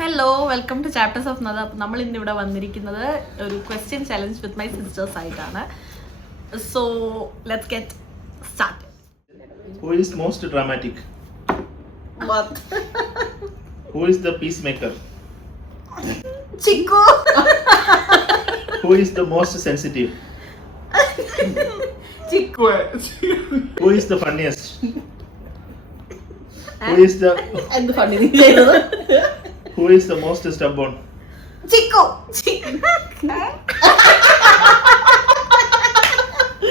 Hello, welcome to chapters of Nada. അപ്പം നമ്മൾ ഇന്ന് ഇവിടെ വന്നിരിക്കുന്നത് ഒരു question challenge with my sisters ആയിട്ടാണ്. So let's get start. Who is most dramatic? Who is the peacemaker? Chiku. Who is the most sensitive? Chiku. Who is the funniest? Who is the Who is the most stubborn? Chiku.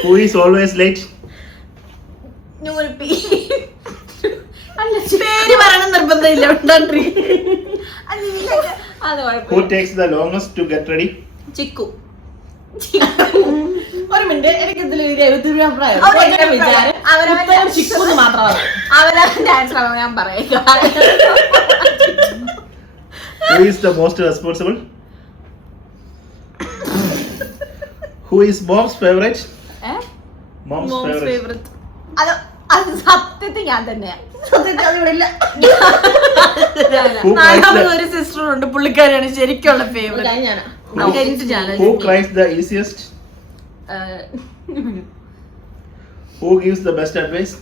Who is always late? പേര് പറയണം നിർബന്ധമില്ല. Who takes the longest to get ready? Chikoo. ഒരു മിനിറ്റ്, എനിക്ക് ഇതിൽ അഭിപ്രായം അവരവന്റെ ആൻസർ ഞാൻ പറയാം. Who is the most responsible? Who is mom's favorite? Mom's favorite. അത് സത്യത്തിൽ ഞാൻ തന്നെയാ. ഒരു സിസ്റ്റർ ഉണ്ട്, പുള്ളിക്കാരിയാണ് ശരിക്കുള്ള favourite. Who cries the easiest? Who gives the best advice?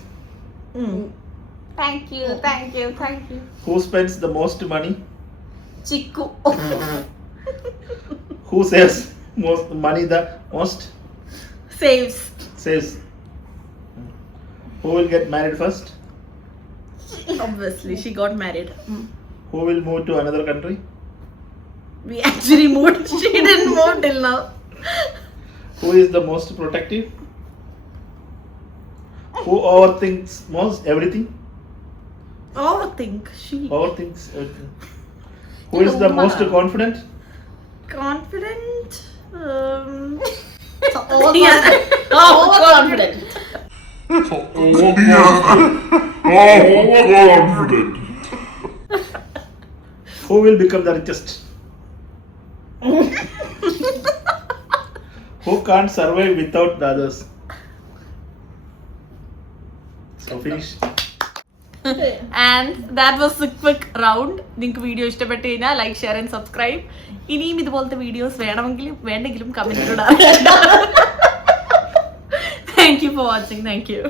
Thank you. Who spends the most money? Chikku. Who saves most money the most? Saves. Who will get married first? Obviously she got married. Who will move to another country? We actually moved. She didn't move till now. Who is the most protective? Who overthinks most everything? Overthink. She Overthinks everything. Who is the most confident? confident. overconfident. Who will become the richest? Who can't survive without the others? So finish. And that was a quick round. നിങ്ങൾക്ക് വീഡിയോ ഇഷ്ടപ്പെട്ട് കഴിഞ്ഞാൽ like, share and subscribe. ഇനിയും ഇതുപോലത്തെ വീഡിയോസ് വേണ്ടെങ്കിലും കമന്റിലൂടെ. Thank you for watching. Thank you.